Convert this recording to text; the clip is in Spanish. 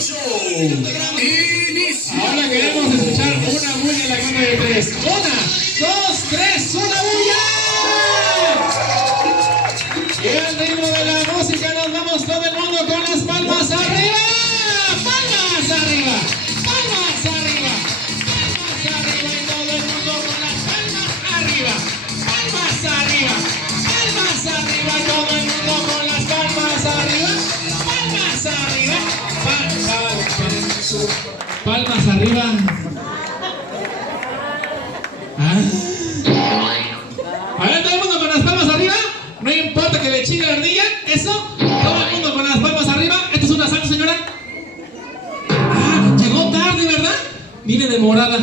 Inicia. Ahora queremos escuchar una bulla en la cuenta de 3. 1, 2, 3, ¡una bulla! Y al ritmo de la música nos vamos todo el mundo con las palmas arriba. ¡Palmas arriba! ¡Palmas arriba! ¡Palmas arriba! Y todo el mundo con las palmas arriba. ¡Palmas arriba! ¡Palmas arriba! Y todo el mundo con las palmas arriba. ¡Palmas arriba! Palmas arriba. A ver, todo el mundo con las palmas arriba. No importa que le chingue la ardilla. Eso. Todo el mundo con las palmas arriba. ¿Esto es un asalto, señora? Llegó tarde, ¿verdad? Viene demorada.